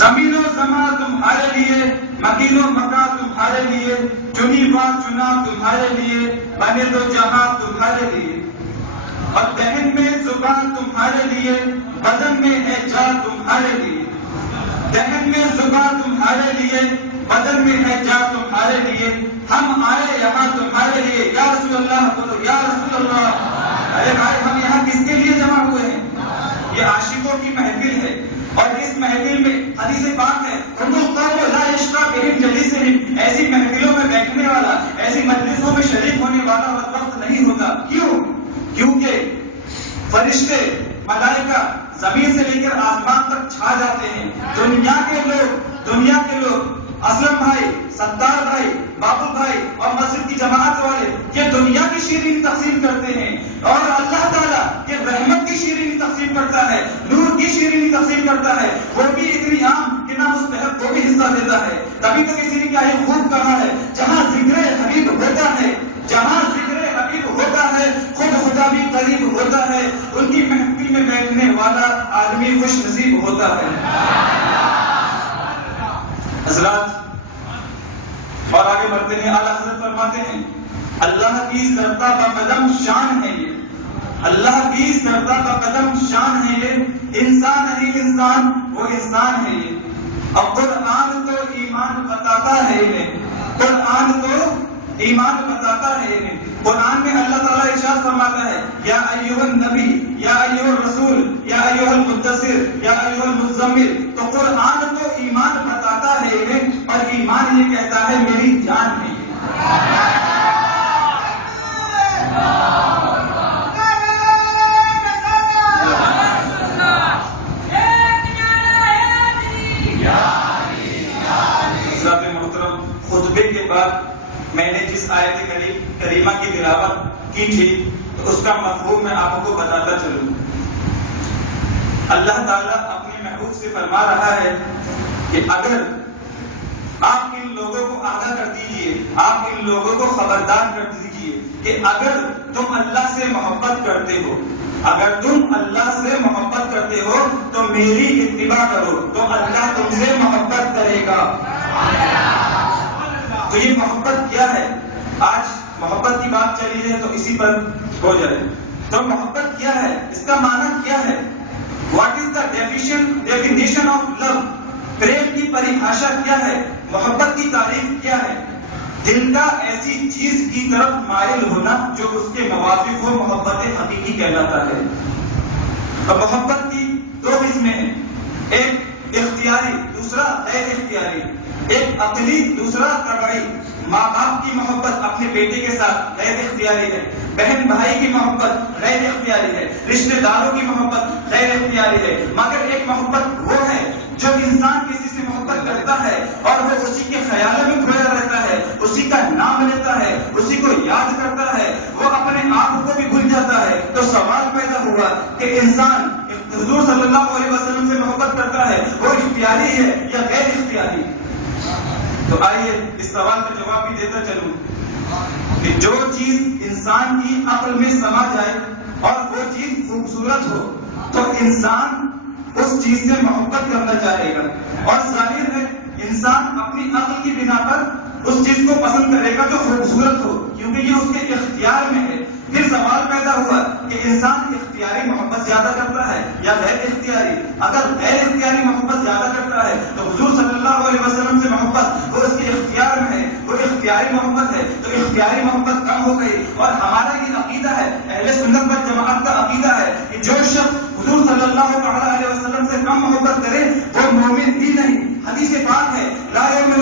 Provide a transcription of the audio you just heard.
زمین و زمان تمہارے لیے، مکین و مکان تمہارے لیے، چنی بات چنا تمہارے لیے، بنے دو جہاں تمہارے لیے، اور دہن میں زبان تمہارے لیے، بدن میں ہے جان تمہارے لیے، دہن میں زبان تمہارے لیے، بدن میں ہے جان تمہارے لیے، ہم آئے یہاں تمہارے لیے، یا رسول اللہ بولو یا رسول اللہ۔ ارے بھائی ہم یہاں کس کے لیے جمع ہوئے ہیں؟ یہ عاشقوں کی محفل ہے، اور اس محفل میں حدیث پاک ہے لا یشقی بہم جلیسہم، ایسی محفلوں میں بیٹھنے والا، ایسی مجلسوں میں شریک ہونے والا وقت نہیں ہوتا۔ کیوں؟ کیونکہ فرشتے ملائکہ زمین سے لے کر آسمان تک چھا جاتے ہیں۔ دنیا کے لوگ اسلم بھائی، ستار بھائی، بابو بھائی اور مسجد کی جماعت والے یہ دنیا کی شیرینی تقسیم کرتے ہیں، اور اللہ تعالیٰ یہ رحمت کی شیرینی تقسیم کرتا ہے، نور کی شیرینی تقسیم کرتا ہے، وہ بھی اتنی عام کہ نہ مستحق کو بھی حصہ دیتا ہے۔ تبھی تو کسی نے کیا یہ خوب کہا ہے، جہاں ذکر حبیب ہوتا ہے، جہاں ذکر حبیب ہوتا ہے خود خدا بھی قریب ہوتا ہے، ان کی محفل میں بیٹھنے والا آدمی خوش نصیب ہوتا ہے۔ حضرات اور آگے بڑھتے ہیں، اعلیٰ حضرت فرماتے ہیں اللہ کی سرتا کا قدم شان ہے یہ، اللہ کی سرتا کا قدم شان ہے یہ، انسان نہیں انسان وہ انسان ہے یہ، اور قرآن تو ایمان بتاتا ہے یہ، قرآن تو ایمان بتاتا ہے یہ۔ قرآن میں اللہ تعالیٰ ارشاد فرماتا ہے یا ایھا النبی یا ایھا الرسول یا ایھا المدثر یا ایھا المزمل، تو قرآن تو ایمان بتاتا ہے یہ، اور ایمان یہ کہتا ہے میری جان ہے یہ۔ حضرات محترم، خطبے کے بعد میں نے جس آیت کریمہ کی تلاوت کی تھی تو اس کا مفہوم میں آپ کو بتاتا چلوں۔ اللہ تعالیٰ اپنے محبوب سے فرما رہا ہے کہ اگر آپ ان لوگوں کو آگاہ کر دیجئے، آپ ان لوگوں کو خبردار کر دیجئے کہ اگر تم اللہ سے محبت کرتے ہو، اگر تم اللہ سے محبت کرتے ہو تو میری اتباع کرو تو اللہ تم سے محبت کرے گا۔ تو یہ محبت کیا ہے؟ آج محبت کی بات چلی ہے تو اسی پر ہو جائے۔ تو محبت کیا ہے؟ اس کا معنی کیا ہے؟ What is the definition of love? پریم کی پریبھاشا کیا ہے؟ محبت کی تعریف کیا ہے؟ دل کا ایسی چیز کی طرف مائل ہونا جو اس کے موافق ہو، محبت حقیقی کہلاتا ہے۔ اور محبت کی دو قسمیں ہیں، ایک اختیاری دوسرا غیر اختیاری، ایک عقلی دوسرا طبعی۔ ماں باپ کی محبت اپنے بیٹے کے ساتھ غیر اختیاری ہے، بہن بھائی کی محبت غیر اختیاری ہے، رشتہ داروں کی محبت غیر اختیاری ہے، مگر ایک محبت وہ ہے جو انسان کسی سے محبت کرتا ہے اور وہ اسی کے خیالوں میں کھویا رہتا ہے، اسی کا نام لیتا ہے، اسی کو یاد کرتا ہے، وہ اپنے آپ کو بھی بھول جاتا ہے۔ تو سوال پیدا ہوا کہ انسان حضور صلی اللہ علیہ وسلم سے محبت کرتا ہے، وہ اختیاری ہے یا غیر اختیاری؟ تو آئیے اس سوال کا جواب بھی دیتا چلوں کہ جو چیز انسان کی عقل میں سما جائے اور وہ چیز خوبصورت ہو تو انسان اس چیز سے محبت کرنا چاہے گا، اور ظاہر ہے انسان اپنی عقل کی بنا پر اس چیز کو پسند کرے گا جو خوبصورت ہو، کیونکہ یہ اس کے اختیار میں ہے۔ پھر سوال پیدا ہوا کہ انسان اختیاری محبت زیادہ کرتا ہے یا غیر اختیاری؟ اگر غیر اختیاری محبت زیادہ کرتا ہے تو حضور صلی اللہ علیہ وسلم سے محبت وہ اس کے اختیار میں ہے، وہ اختیاری محبت ہے، تو اختیاری محبت کم ہو گئی۔ اور ہمارا یہ عقیدہ ہے، اہل سنت والجماعت کا عقیدہ ہے کہ جو شخص حضور صلی اللہ علیہ وسلم سے کم محبت کرے وہ مومن بھی نہیں۔ حدیث پاک ہے لا یؤمن